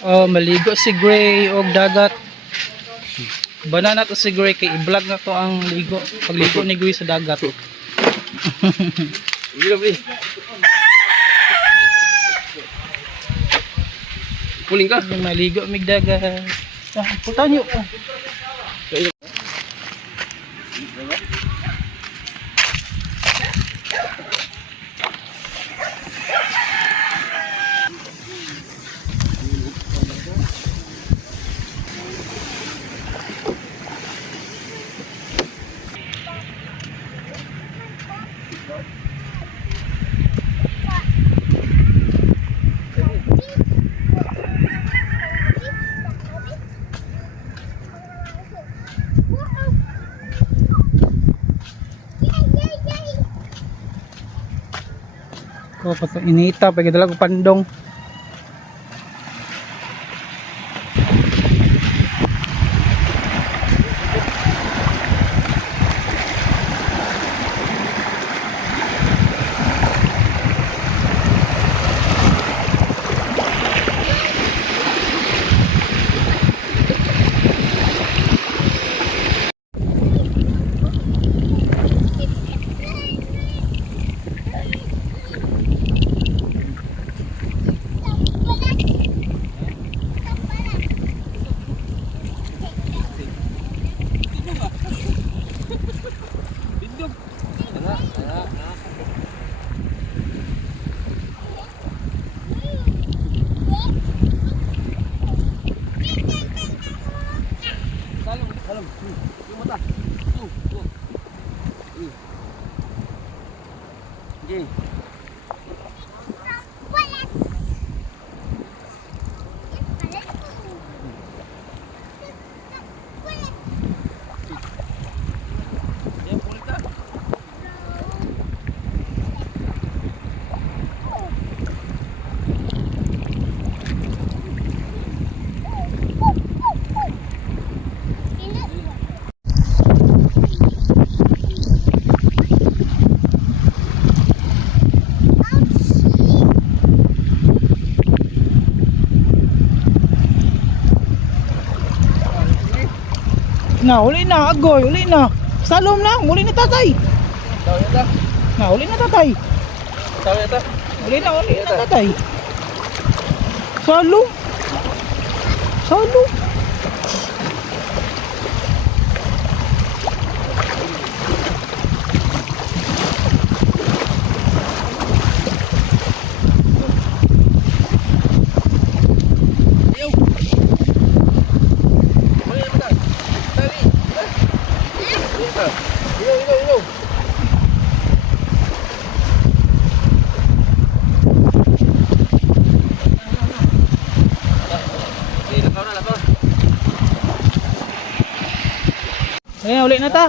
Oh, maligo si Gray og dagat. Banana to si Gray kay i-vlog na to ang ligo. Pagligo ni Gray sa dagat. Gila beli. Puling ka? Yung maligo mig dagat. Ah, puta nyo. Ko patong inita pagdala ko pandong. Na, uli na, agoy, uli na. Salom na, uli na tatay. Na, uli na tatay. Uli na tatay. Salom. Salom. Ayan, uli na ta.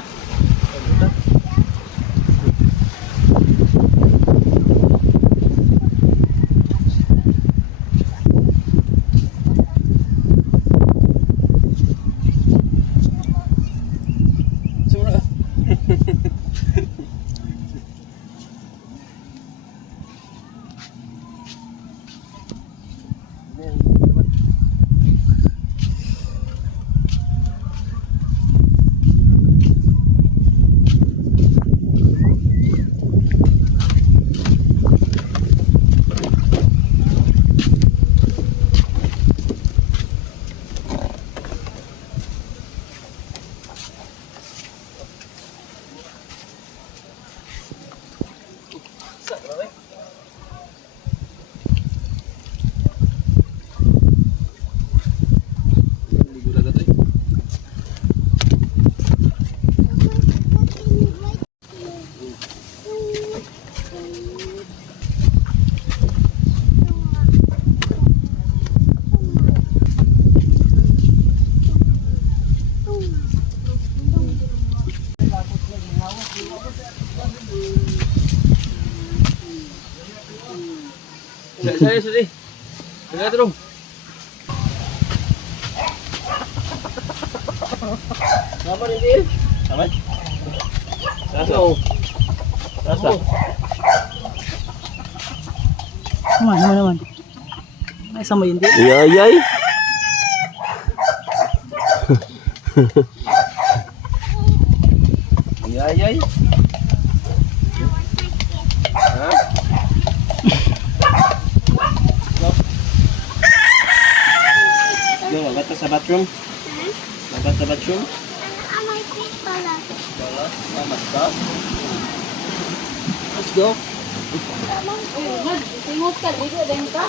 Saya sedih. Dengar terus. Apa ni dia? Apa? Rasa. Rasa. Naman. Ay, sa mo hindi. Yay. Yay. Ha? Go, mabat ka sa bathroom? Mabat sa bathroom? Wala. Mamat ka? Let's go. Tingot ka, dito din ka.